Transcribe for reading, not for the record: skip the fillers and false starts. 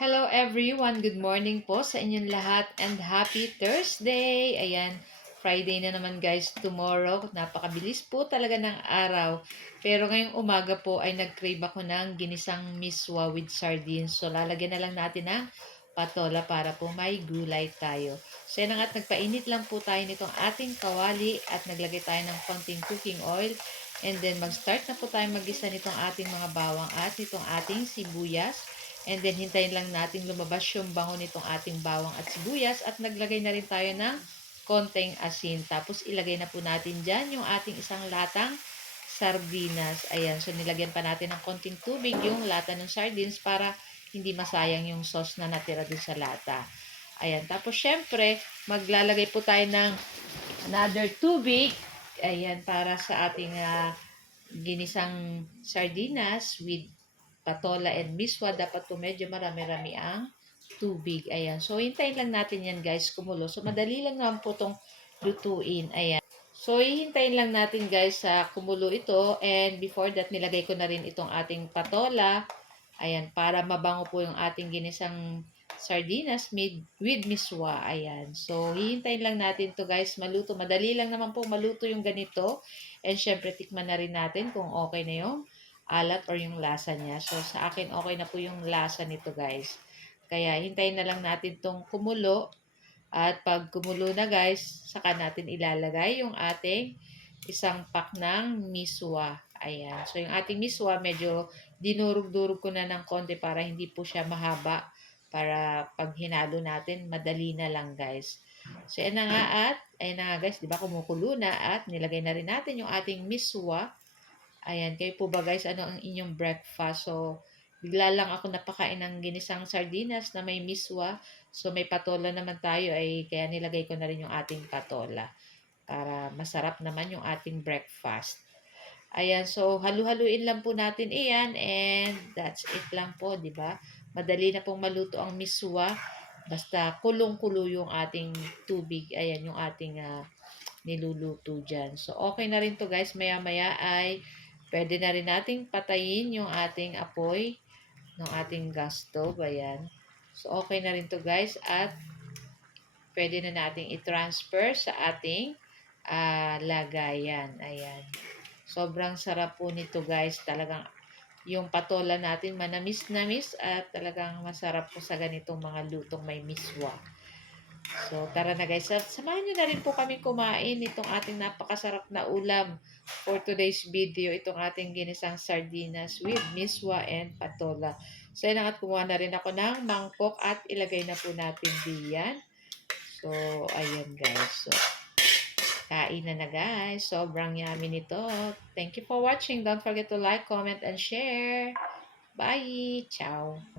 Hello everyone, good morning po sa inyong lahat and happy Thursday! Ayan, Friday na naman guys, tomorrow. Napakabilis po talaga ng araw. Pero ngayong umaga po ay nag-crave ako ng ginisang miswa with sardines. So lalagyan na lang natin ng patola para po may gulay tayo. So yan nga, nagpainit lang po tayo nitong ating kawali at naglagay tayo ng konting cooking oil. And then mag-start na po tayo mag-isa nitong ating mga bawang at nitong ating sibuyas. And then, hintayin lang natin lumabas yung bango nitong ating bawang at sibuyas. At naglagay na rin tayo ng konting asin. Tapos, ilagay na po natin dyan yung ating isang latang sardinas. Ayan. So, nilagyan pa natin ng konting tubig yung lata ng sardines para hindi masayang yung sauce na natira dun sa lata. Ayan. Tapos, syempre, maglalagay po tayo ng another tubig. Ayan. Para sa ating ginisang sardinas with patola and miswa, dapat po medyo marami-rami ang tubig. Ayan. So, hintayin lang natin yan guys kumulo. So, madali lang naman po itong lutuin. Ayan. So, hihintayin lang natin guys sa kumulo ito. And before that, nilagay ko na rin itong ating patola. Ayan. Para mabango po yung ating ginisang sardinas made with miswa. Ayan. So, hihintayin lang natin to guys maluto. Madali lang naman po maluto yung ganito. And syempre, tikman na rin natin kung okay na yung alat or yung lasa niya. So, sa akin, okay na po yung lasa nito, guys. Kaya, hintayin na lang natin tong kumulo. At pag kumulo na, guys, saka natin ilalagay yung ating isang pack ng miswa. Ayan. So, yung ating miswa, medyo dinurog-durog ko na ng konti para hindi po siya mahaba. Para pag hinalo natin, madali na lang, guys. So, ayan na nga at, ayan na nga, guys, di ba, kumukulo na at nilagay na rin natin yung ating miswa. Ayan, kayo po ba guys, ano ang inyong breakfast? So, bigla lang ako napakain ng ginisang sardinas na may miswa. So, may patola naman tayo ay kaya nilagay ko na rin yung ating patola para masarap naman yung ating breakfast. Ayan, so halu-haluin lang po natin iyan and that's it lang po, di ba? Madali na pong maluto ang miswa. Basta kulong-kulo yung ating tubig. Ayan, yung ating niluluto dyan. So, okay na rin to guys. Maya-maya ay pwede na rin nating patayin yung ating apoy ng ating gas stove. Ayan. So, okay na rin to guys. At pwede na nating i-transfer sa ating lagayan. Ayan. Sobrang sarap po nito guys. Talagang yung patola natin manamis-namis at talagang masarap po sa ganitong mga lutong may miswa. So, tara na guys. Samahan nyo na rin po kami kumain itong ating napakasarap na ulam for today's video. Itong ating ginisang sardinas with miswa and patola. So, yun at kumuha na rin ako ng mangkok at ilagay na po natin diyan. So, ayan guys. So, kain na guys. Sobrang yummy nito. Thank you for watching. Don't forget to like, comment, and share. Bye! Ciao!